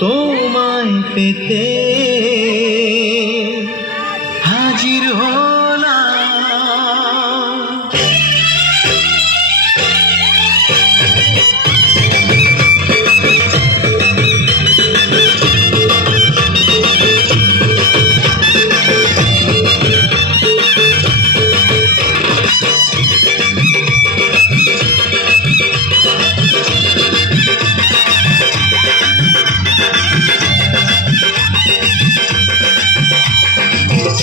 তোমায় পেতে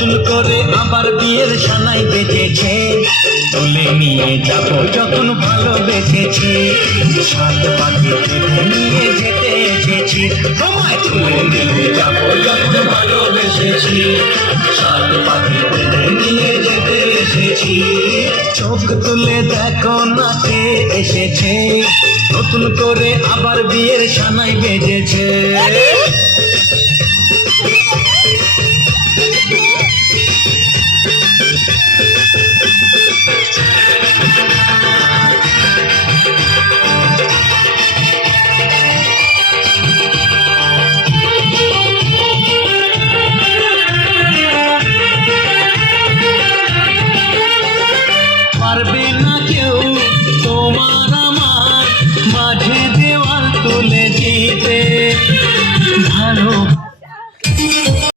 নতুন করে আবার বিয়ের সানাই বেজেছে তুলে নিয়ে যাব সাত পাখি থেকে নিয়ে যেতে এসেছি। তোমায় তুলে নিয়ে যাব যখন ভালোবেসেছি সাত পাখি নিয়ে যেতে এসেছি। চোখ তুলে দেখো না কে এসেছে। নতুন করে আবার বিয়ের সানাই বেজেছে